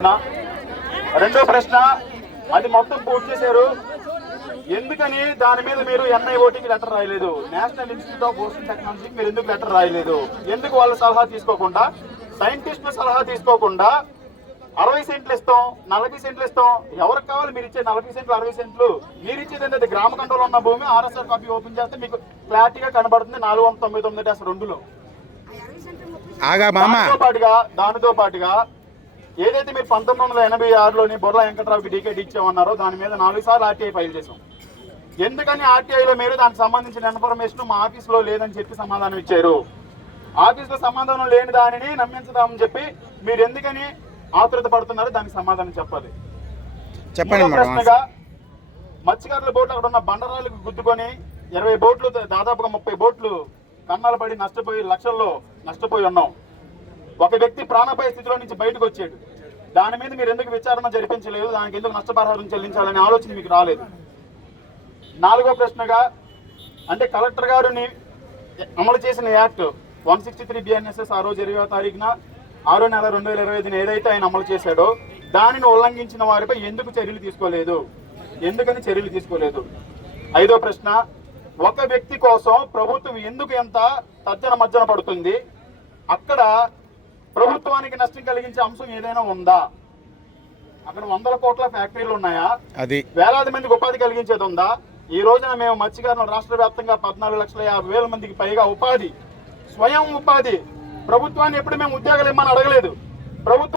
రెండో ప్రశ్న, అది మొత్తం పూర్తి చేశారు, ఎందుకని దాని మీద మీరు NIOTకి లెటర్ రాయలేదు? నేషనల్ ఇన్స్టిట్యూట్ ఆఫ్ ఓషన్ టెక్నాలజీకి మీరు ఎందుకు లెటర్ రాయలేదు? ఎందుకు వాళ్ళ సలహా తీసుకోకుండా, సైంటిస్టుల సలహా తీసుకోకుండా 60 సెంట్లు ఇస్తాం, 40 సెంట్లు ఇస్తాం, ఎవరికి కావాలి మీరు ఇచ్చే 40 సెంట్లు 60 సెంట్లు? మీరు ఇచ్చేది ఏంటంటే గ్రామ కంట్రోల్ ఉన్న భూమి RSR కాపీ ఓపెన్ చేస్తే మీకు క్లారిటీగా కనబడుతుంది 499-2లో. దానితో పాటుగా ఏదైతే మీరు 1986లోని బొర్లా వెంకటరావుకి డీకేటీ ఇచ్చామన్నారో దాని మీద 4 సార్లు RTI ఫైల్ చేసాం. ఎందుకని RTIలో మీరు దానికి సంబంధించిన ఇన్ఫర్మేషన్ మా ఆఫీస్లో లేదని చెప్పి సమాధానం ఇచ్చారు? ఆఫీస్లో సమాధానం లేని దానిని నమ్మించదామని చెప్పి మీరు ఎందుకని ఆతృత పడుతున్నారు? దానికి సమాధానం చెప్పాలి. ప్రశ్నగా, మత్స్యకారుల బోట్లు అక్కడ ఉన్న బండరాలకు గుద్దుకొని 20 బోట్లు, దాదాపుగా 30 బోట్లు కన్నాలు పడి నష్టపోయి లక్షల్లో నష్టపోయి ఉన్నాం. ఒక వ్యక్తి ప్రాణాపాయ స్థితిలో నుంచి బయటకు వచ్చాడు. దాని మీద మీరు ఎందుకు విచారణ జరిపించలేదు? దానికి ఎందుకు నష్టపరిహారం చెల్లించాలనే ఆలోచన మీకు రాలేదు? నాలుగో ప్రశ్నగా, అంటే కలెక్టర్ గారిని అమలు చేసిన యాక్ట్ 163 BNSS ఆ రోజు 20వ తారీఖున 6వ నెల 2025 ఏదైతే ఆయన అమలు చేశాడో దానిని ఉల్లంఘించిన వారిపై ఎందుకు చర్యలు తీసుకోలేదు? ఎందుకని చర్యలు తీసుకోలేదు? ఐదో ప్రశ్న, ఒక వ్యక్తి కోసం ప్రభుత్వం ఎందుకు ఎంత తర్జన మజ్జన పడుతుంది? అక్కడ ప్రభుత్వానికి నష్టం కలిగించే అంశం ఏదైనా ఉందా? అక్కడ 100 కోట్ల ఫ్యాక్టరీలు ఉన్నాయా? అది వేలాది మందికి ఉపాధి కలిగించేది ఉందా? ఈ రోజున మేము మత్స్యకారులు రాష్ట్ర వ్యాప్తంగా 14,50,000 మందికి పైగా ఉపాధి, స్వయం ఉపాధి. ప్రభుత్వాన్ని ఎప్పుడు మేము ఉద్యోగాలు ఇమ్మని అడగలేదు. ప్రభుత్వం